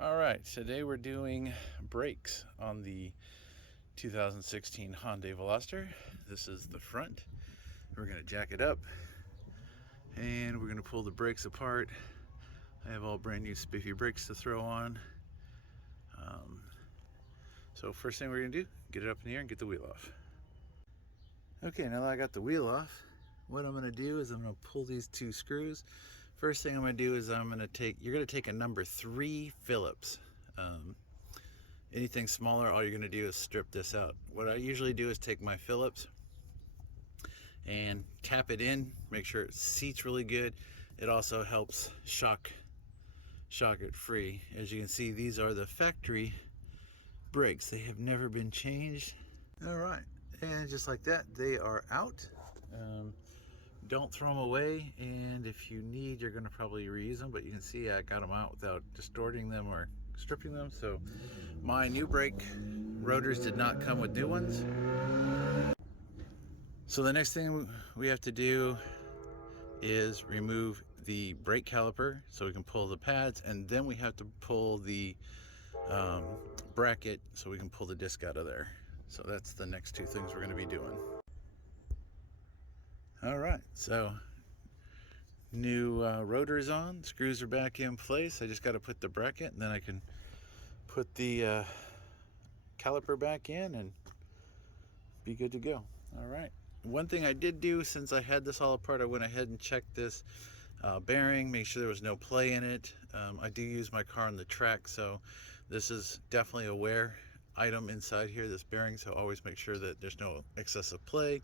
All right, today we're doing brakes on the 2016 Hyundai Veloster. This is the front. We're gonna jack it up and we're gonna pull the brakes apart. I have all brand new spiffy brakes to throw on. So first thing we're gonna do, get it up in the air and get the wheel off. Okay, now that I got the wheel off, what I'm gonna do is I'm gonna pull these two screws. First thing I'm gonna do is you're gonna take a number 3 Phillips. Anything smaller, all you're gonna do is strip this out. What I usually do is take my Phillips and tap it in, make sure it seats really good. It also helps shock it free. As you can see, these are the factory brakes. They have never been changed. All right, and just like that, they are out. Don't throw them away, and if you need, you're going to probably reuse them, but you can see I got them out without distorting them or stripping them. So my new brake rotors did not come with new ones. So the next thing we have to do is remove the brake caliper so we can pull the pads, and then we have to pull the bracket so we can pull the disc out of there. So that's the next two things we're going to be doing. All right, so new rotors on, screws are back in place. I just got to put the bracket and then I can put the caliper back in and be good to go. All right, one thing I did do since I had this all apart, I went ahead and checked this bearing, make sure there was no play in it. I do use my car on the track, so this is definitely a wear item inside here, this bearing, so always make sure that there's no excessive play.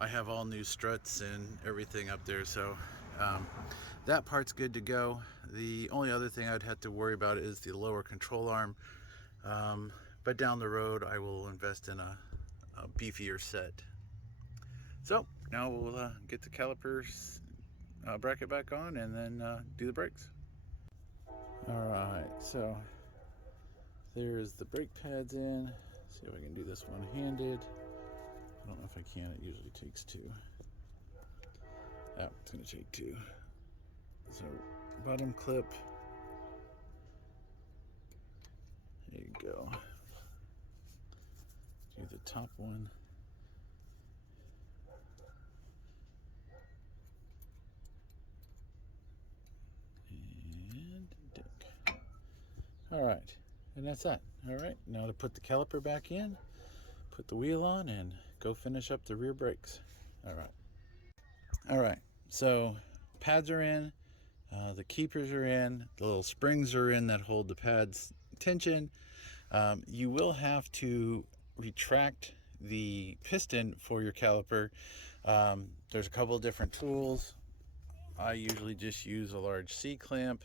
I have all new struts and everything up there, so that part's good to go. The only other thing I'd have to worry about is the lower control arm, but down the road I will invest in a beefier set. So now we'll get the calipers bracket back on and then do the brakes. All right, so there's the brake pads in. See if I can do this one-handed. I don't know if I can, it usually takes 2. Yeah, it's gonna take 2. So bottom clip, there you go. Do the top one. And dick. All right, and that's that. All right, now to put the caliper back in, put the wheel on and go finish up the rear brakes. All right, so pads are in, the keepers are in, the little springs are in that hold the pads tension. You will have to retract the piston for your caliper. There's a couple of different tools. I usually just use a large C-clamp,